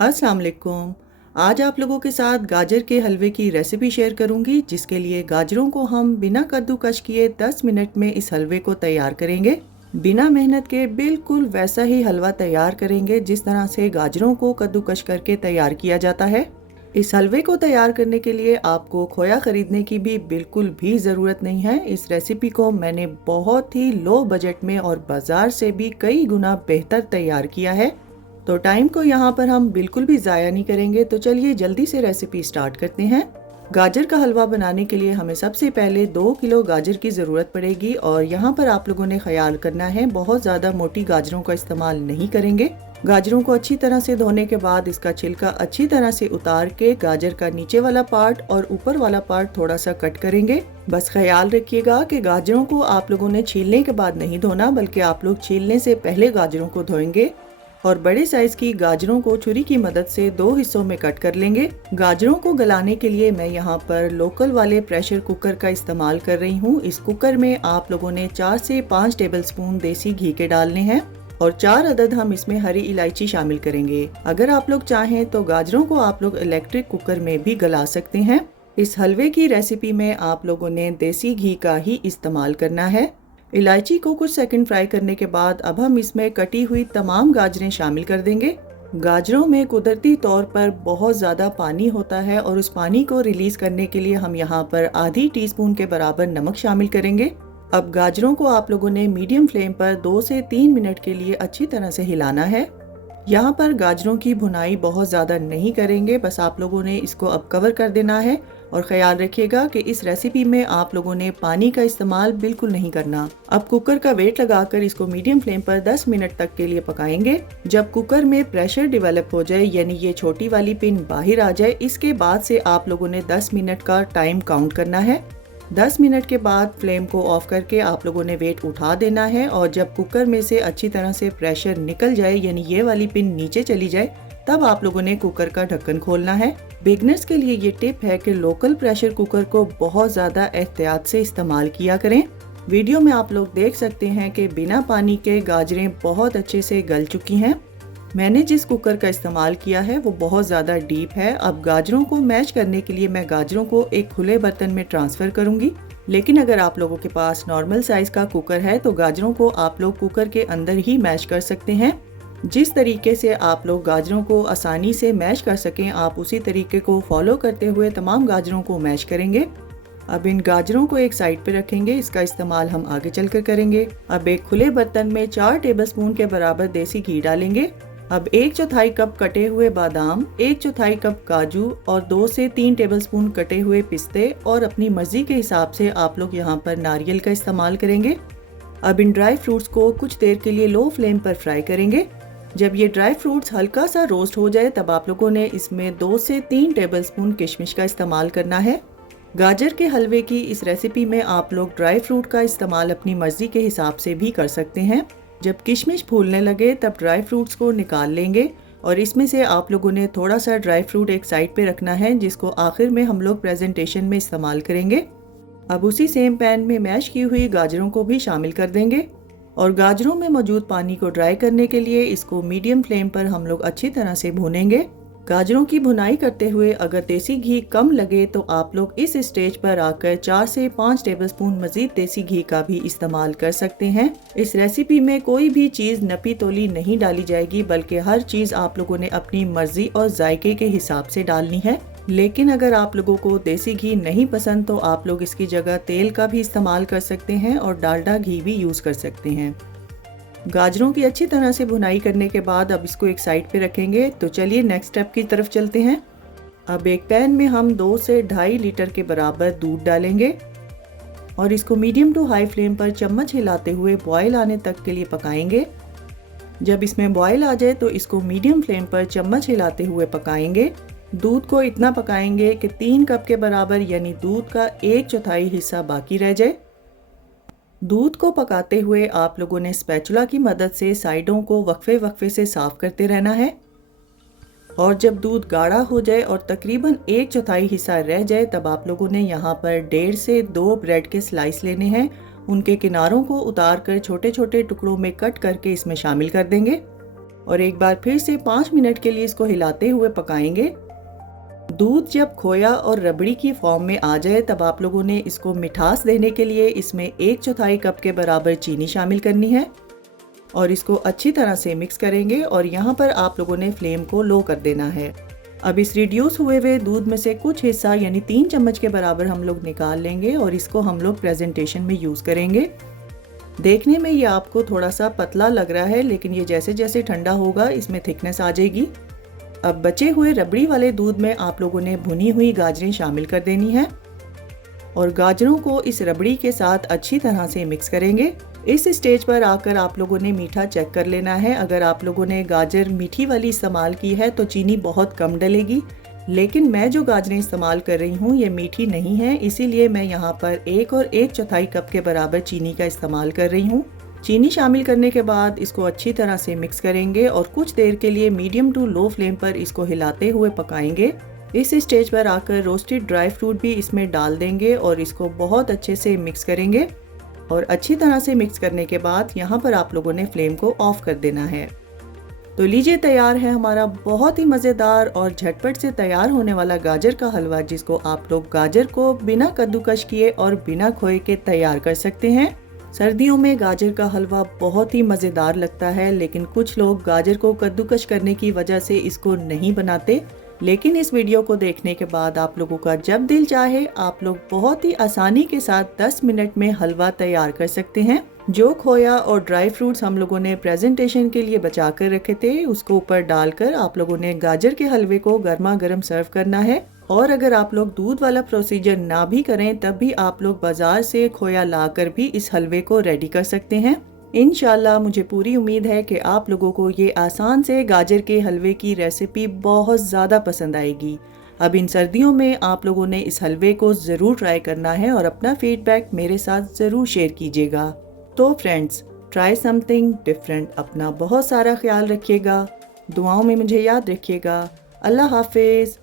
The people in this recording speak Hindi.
अस्सलाम वालेकुम। आज आप लोगों के साथ गाजर के हलवे की रेसिपी शेयर करूंगी, जिसके लिए गाजरों को हम बिना कद्दूकस किए 10 मिनट में इस हलवे को तैयार करेंगे। बिना मेहनत के बिल्कुल वैसा ही हलवा तैयार करेंगे जिस तरह से गाजरों को कद्दूकस करके तैयार किया जाता है। इस हलवे को तैयार करने के लिए आपको खोया खरीदने की भी बिल्कुल भी ज़रूरत नहीं है। इस रेसिपी को मैंने बहुत ही लो बजट में और बाज़ार से भी कई गुना बेहतर तैयार किया है। तो टाइम को यहाँ पर हम बिल्कुल भी ज़ाया नहीं करेंगे। तो चलिए जल्दी से रेसिपी स्टार्ट करते हैं। गाजर का हलवा बनाने के लिए हमें सबसे पहले 2 किलो गाजर की ज़रूरत पड़ेगी और यहाँ पर आप लोगों ने ख्याल करना है, बहुत ज़्यादा मोटी गाजरों का इस्तेमाल नहीं करेंगे। गाजरों को अच्छी तरह से धोने के बाद इसका छिलका अच्छी तरह से उतार के गाजर का नीचे वाला पार्ट और ऊपर वाला पार्ट थोड़ा सा कट करेंगे। बस ख्याल रखिएगा कि गाजरों को आप लोगों ने छीलने के बाद नहीं धोना, बल्कि आप लोग छीलने से पहले गाजरों को धोएंगे। और बड़े साइज की गाजरों को छुरी की मदद से 2 हिस्सों में कट कर लेंगे। गाजरों को गलाने के लिए मैं यहाँ पर लोकल वाले प्रेशर कुकर का इस्तेमाल कर रही हूँ। इस कुकर में आप लोगों ने 4 से 5 टेबलस्पून देसी घी के डालने हैं और 4 अदद हम इसमें हरी इलायची शामिल करेंगे। अगर आप लोग चाहें तो गाजरों को आप लोग इलेक्ट्रिक कुकर में भी गला सकते हैं। इस हलवे की रेसिपी में आप लोगों ने देसी घी का ही इस्तेमाल करना है। इलायची को कुछ सेकंड फ्राई करने के बाद अब हम इसमें कटी हुई तमाम गाजरें शामिल कर देंगे। गाजरों में कुदरती तौर पर बहुत ज़्यादा पानी होता है और उस पानी को रिलीज करने के लिए हम यहाँ पर आधी टीस्पून के बराबर नमक शामिल करेंगे। अब गाजरों को आप लोगों ने मीडियम फ्लेम पर 2 से 3 मिनट के लिए अच्छी तरह से हिलाना है। यहाँ पर गाजरों की भुनाई बहुत ज़्यादा नहीं करेंगे, बस आप लोगों ने इसको अब कवर कर देना है। और ख्याल रखिएगा कि इस रेसिपी में आप लोगों ने पानी का इस्तेमाल बिल्कुल नहीं करना। अब कुकर का वेट लगाकर इसको मीडियम फ्लेम पर 10 मिनट तक के लिए पकाएंगे। जब कुकर में प्रेशर डेवलप हो जाए, यानी ये छोटी वाली पिन बाहर आ जाए, इसके बाद से आप लोगों ने 10 मिनट का टाइम काउंट करना है। 10 मिनट के बाद फ्लेम को ऑफ करके आप लोगों ने वेट उठा देना है और जब कुकर में से अच्छी तरह से प्रेशर निकल जाए, यानी ये वाली पिन नीचे चली जाए, तब आप लोगों ने कुकर का ढक्कन खोलना है। बिगनर्स के लिए ये टिप है कि लोकल प्रेशर कुकर को बहुत ज़्यादा एहतियात से इस्तेमाल किया करें। वीडियो में आप लोग देख सकते हैं कि बिना पानी के गाजरें बहुत अच्छे से गल चुकी हैं। मैंने जिस कुकर का इस्तेमाल किया है वो बहुत ज़्यादा डीप है। अब गाजरों को मैश करने के लिए मैं गाजरों को एक खुले बर्तन में ट्रांसफ़र करूंगी। लेकिन अगर आप लोगों के पास नॉर्मल साइज़ का कुकर है तो गाजरों को आप लोग कुकर के अंदर ही मैश कर सकते हैं। जिस तरीके से आप लोग गाजरों को आसानी से मैश कर सकें, आप उसी तरीके को फॉलो करते हुए तमाम गाजरों को मैश करेंगे। अब इन गाजरों को एक साइड पे रखेंगे, इसका इस्तेमाल हम आगे चलकर करेंगे। अब एक खुले बर्तन में 4 टेबलस्पून के बराबर देसी घी डालेंगे। अब 1/4 कप कटे हुए बादाम, 1/4 कप काजू और 2 से 3 टेबलस्पून कटे हुए पिस्ते और अपनी मर्जी के हिसाब से आप लोग यहाँ पर नारियल का इस्तेमाल करेंगे। अब इन ड्राई फ्रूट्स को कुछ देर के लिए लो फ्लेम पर फ्राई करेंगे। जब ये ड्राई फ्रूट्स हल्का सा रोस्ट हो जाए, तब आप लोगों ने इसमें 2 से 3 टेबलस्पून किशमिश का इस्तेमाल करना है। गाजर के हलवे की इस रेसिपी में आप लोग ड्राई फ्रूट का इस्तेमाल अपनी मर्जी के हिसाब से भी कर सकते हैं। जब किशमिश फूलने लगे तब ड्राई फ्रूट्स को निकाल लेंगे और इसमें से आप लोगों ने थोड़ा सा ड्राई फ्रूट एक साइड पे रखना है, जिसको आखिर में हम लोग प्रेजेंटेशन में इस्तेमाल करेंगे। अब उसी सेम पैन में मैश की हुई गाजरों को भी शामिल कर देंगे और गाजरों में मौजूद पानी को ड्राई करने के लिए इसको मीडियम फ्लेम पर हम लोग अच्छी तरह से भूनेंगे। गाजरों की भुनाई करते हुए अगर देसी घी कम लगे तो आप लोग इस स्टेज पर आकर 4 से 5 टेबलस्पून मजीद देसी घी का भी इस्तेमाल कर सकते हैं। इस रेसिपी में कोई भी चीज़ नपी तोली नहीं डाली जाएगी, बल्कि हर चीज़ आप लोगों ने अपनी मर्जी और जायके के हिसाब से डालनी है। लेकिन अगर आप लोगों को देसी घी नहीं पसंद तो आप लोग इसकी जगह तेल का भी इस्तेमाल कर सकते हैं और डालडा घी भी यूज़ कर सकते हैं। गाजरों की अच्छी तरह से भुनाई करने के बाद अब इसको एक साइड पे रखेंगे। तो चलिए नेक्स्ट स्टेप की तरफ चलते हैं। अब एक पैन में हम 2 से 2.5 लीटर के बराबर दूध डालेंगे और इसको मीडियम टू हाई फ्लेम पर चम्मच हिलाते हुए बॉयल आने तक के लिए पकाएंगे। जब इसमें बॉयल आ जाए तो इसको मीडियम फ्लेम पर चम्मच हिलाते हुए पकाएंगे। दूध को इतना पकाएंगे कि 3 कप के बराबर, यानी दूध का 1/4 हिस्सा बाकी रह जाए। दूध को पकाते हुए आप लोगों ने स्पैचुला की मदद से साइडों को वक्फे वक्फे से साफ करते रहना है और जब दूध गाढ़ा हो जाए और तकरीबन 1/4 हिस्सा रह जाए, तब आप लोगों ने यहाँ पर 1.5 से 2 ब्रेड के स्लाइस लेने हैं। उनके किनारों को उतार कर छोटे छोटे टुकड़ों में कट करके इसमें शामिल कर देंगे। और एक बार फिर से 5 मिनट के लिए इसको हिलाते हुए पकाएंगे। दूध जब खोया और रबड़ी की फॉर्म में आ जाए तब आप लोगों ने इसको मिठास देने के लिए इसमें 1/4 कप के बराबर चीनी शामिल करनी है और इसको अच्छी तरह से मिक्स करेंगे और यहाँ पर आप लोगों ने फ्लेम को लो कर देना है। अब इस रिड्यूस हुए दूध में से कुछ हिस्सा यानी 3 चम्मच के बराबर हम लोग निकाल लेंगे और इसको हम लोग प्रेजेंटेशन में यूज़ करेंगे। देखने में ये आपको थोड़ा सा पतला लग रहा है, लेकिन ये जैसे जैसे ठंडा होगा इसमें थिकनेस आ जाएगी। अब बचे हुए रबड़ी वाले दूध में आप लोगों ने भुनी हुई गाजरें शामिल कर देनी है और गाजरों को इस रबड़ी के साथ अच्छी तरह से मिक्स करेंगे। इस स्टेज पर आकर आप लोगों ने मीठा चेक कर लेना है। अगर आप लोगों ने गाजर मीठी वाली इस्तेमाल की है तो चीनी बहुत कम डलेगी, लेकिन मैं जो गाजरें इस्तेमाल कर रही हूँ ये मीठी नहीं है, इसीलिए मैं यहाँ पर 1 और 1/4 कप के बराबर चीनी का इस्तेमाल कर रही हूँ। चीनी शामिल करने के बाद इसको अच्छी तरह से मिक्स करेंगे और कुछ देर के लिए मीडियम टू लो फ्लेम पर इसको हिलाते हुए पकाएंगे। इस स्टेज पर आकर रोस्टेड ड्राई फ्रूट भी इसमें डाल देंगे और इसको बहुत अच्छे से मिक्स करेंगे और अच्छी तरह से मिक्स करने के बाद यहाँ पर आप लोगों ने फ्लेम को ऑफ कर देना है। तो लीजिए तैयार है हमारा बहुत ही मज़ेदार और झटपट से तैयार होने वाला गाजर का हलवा, जिसको आप लोग गाजर को बिना कद्दूकश किए और बिना खोए के तैयार कर सकते हैं। सर्दियों में गाजर का हलवा बहुत ही मज़ेदार लगता है, लेकिन कुछ लोग गाजर को कद्दूकश करने की वजह से इसको नहीं बनाते। लेकिन इस वीडियो को देखने के बाद आप लोगों का जब दिल चाहे आप लोग बहुत ही आसानी के साथ 10 मिनट में हलवा तैयार कर सकते हैं। जो खोया और ड्राई फ्रूट्स हम लोगों ने प्रेजेंटेशन के लिए बचा कर रखे थे उसको ऊपर डालकर आप लोगों ने गाजर के हलवे को गर्मा गर्म सर्व करना है। और अगर आप लोग दूध वाला प्रोसीजर ना भी करें तब भी आप लोग बाजार से खोया लाकर भी इस हलवे को रेडी कर सकते हैं। इंशाल्लाह मुझे पूरी उम्मीद है कि आप लोगों को ये आसान से गाजर के हलवे की रेसिपी बहुत ज़्यादा पसंद आएगी। अब इन सर्दियों में आप लोगों ने इस हलवे को ज़रूर ट्राई करना है और अपना फीडबैक मेरे साथ ज़रूर शेयर कीजिएगा। तो फ्रेंड्स, ट्राई समथिंग डिफरेंट। अपना बहुत सारा ख्याल रखिएगा, दुआओं में मुझे याद रखिएगा। अल्लाह हाफिज़।